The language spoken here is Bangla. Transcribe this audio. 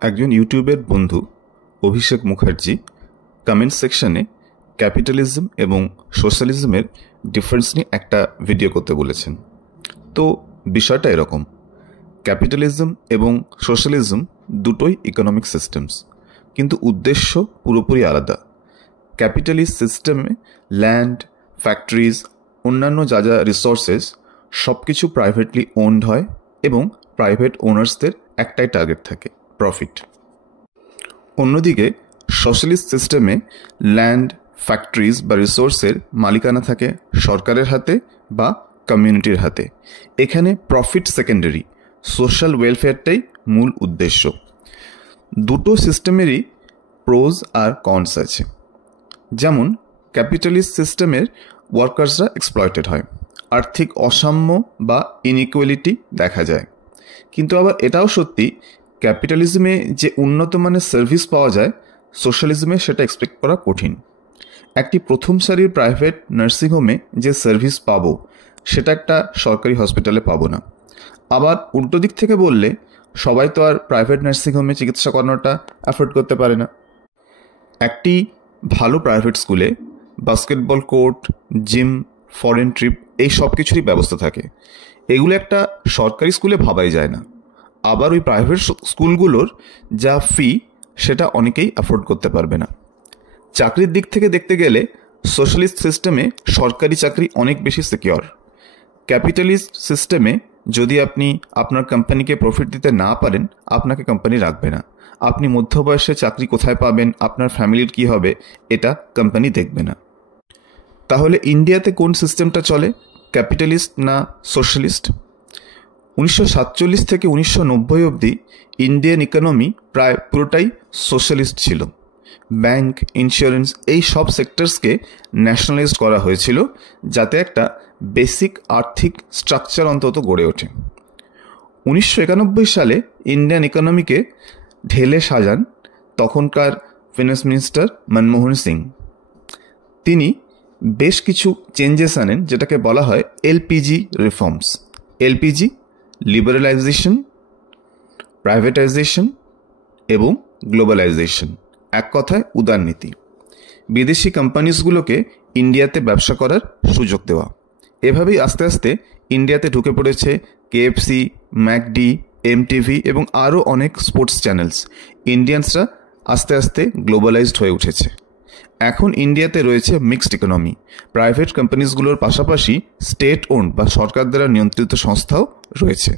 একজন ইউটিউবের বন্ধু অভিষেক মুখার্জি কমেন্ট সেকশনে ক্যাপিটালিজম এবং সোশ্যালিজমের ডিফারেন্স নিয়ে একটা ভিডিও করতে বলেছেন। তো বিষয়টা এরকম, ক্যাপিটালিজম এবং সোশ্যালিজম দুটোই ইকোনমিক সিস্টেমস, কিন্তু উদ্দেশ্য পুরোপুরি আলাদা। ক্যাপিটালিস্ট সিস্টেমে ল্যান্ড, ফ্যাক্টরিজ, অন্যান্য যা যা রিসোর্সেস সব কিছু প্রাইভেটলি ওনড হয় এবং প্রাইভেট ওনার্সদের একটাই টার্গেট থাকে, প্রফিট। অন্যদিকে সোশ্যালিস্ট সিস্টেমে ল্যান্ড, ফ্যাক্টরিজ বা রিসোর্সের মালিকানা থাকে সরকারের হাতে বা কমিউনিটির হাতে। এখানে প্রফিট সেকেন্ডারি, সোশ্যাল ওয়েলফেয়ারটাই মূল উদ্দেশ্য। দুটো সিস্টেমেরই প্রোজ আর কনস আছে। যেমন ক্যাপিটালিস্ট সিস্টেমের ওয়ার্কার্সরা এক্সপ্লয়েটেড হয়, আর্থিক অসাম্য বা ইনইকুয়ালিটি দেখা যায়। কিন্তু আবার এটাও সত্যি, ক্যাপিটালিজমে যে উন্নত মানের সার্ভিস পাওয়া যায়, সোশ্যালিজমে সেটা এক্সপেক্ট করা কঠিন। একটি প্রথম সারির প্রাইভেট নার্সিংহোমে যে সার্ভিস পাবো, সেটা একটা সরকারি হসপিটালে পাবো না। আবার উল্টো দিক থেকে বললে, সবাই তো আর প্রাইভেট নার্সিংহোমে চিকিৎসা করানোটা অ্যাফোর্ড করতে পারে না। একটি ভালো প্রাইভেট স্কুলে basketball court, gym, foreign trip এই সব কিছুরই ব্যবস্থা থাকে। এগুলো একটা সরকারি স্কুলে ভাবাই যায় না। আবার ওই প্রাইভেট স্কুলগুলোর যা ফি, সেটা অনেকেই অ্যাফোর্ড করতে পারবে না। চাকরির দিক থেকে দেখতে গেলে সোশ্যালিস্ট সিস্টেমে সরকারি চাকরি অনেক বেশি সিকিওর। ক্যাপিটালিস্ট সিস্টেমে যদি আপনি আপনার কোম্পানিকে প্রফিট দিতে না পারেন, আপনাকে কোম্পানি রাখবে না। আপনি মধ্যবয়সে চাকরি কোথায় পাবেন, আপনার ফ্যামিলির কী হবে, এটা কোম্পানি দেখবে না। তাহলে ইন্ডিয়াতে কোন সিস্টেমটা চলে, ক্যাপিটালিস্ট না সোশ্যালিস্ট? 1947 থেকে 1990 অবধি ইন্ডিয়ান ইকোনমি প্রায় পুরোটাই সোশ্যালিস্ট ছিল। ব্যাংক, ইন্স্যুরেন্স এই সব সেক্টরসকে ন্যাশনালাইজড করা হয়েছিল, যাতে একটা বেসিক আর্থিক স্ট্রাকচার অন্তত গড়ে ওঠে। 1991 সালে ইন্ডিয়ান ইকোনমিকে ঢেলে সাজান তখনকার ফিনান্স মিনিস্টার মনমোহন সিং। তিনি বেশ কিছু চেঞ্জেস আনেন, যেটাকে বলা হয় LPG reforms. LPG, liberalisation, privatisation এবং গ্লোবালাইজেশন, এক কথায় উদারনীতি। বিদেশি কোম্পানিজগুলোকে ইন্ডিয়াতে ব্যবসা করার সুযোগ দেওয়া। এভাবেই আস্তে আস্তে ইন্ডিয়াতে ঢুকে পড়েছে কেএফসি, ম্যাকডি, এমটিভি এবং আরও অনেক স্পোর্টস চ্যানেলস। ইন্ডিয়ানসরা আস্তে আস্তে গ্লোবালাইজড হয়ে উঠেছে। এখন ইন্ডিয়াতে রয়েছে মিক্সড ইকোনমি। প্রাইভেট কোম্পানিজগুলোর পাশাপাশি স্টেট ওন্ড বা সরকার দ্বারা নিয়ন্ত্রিত সংস্থাও রয়েছে।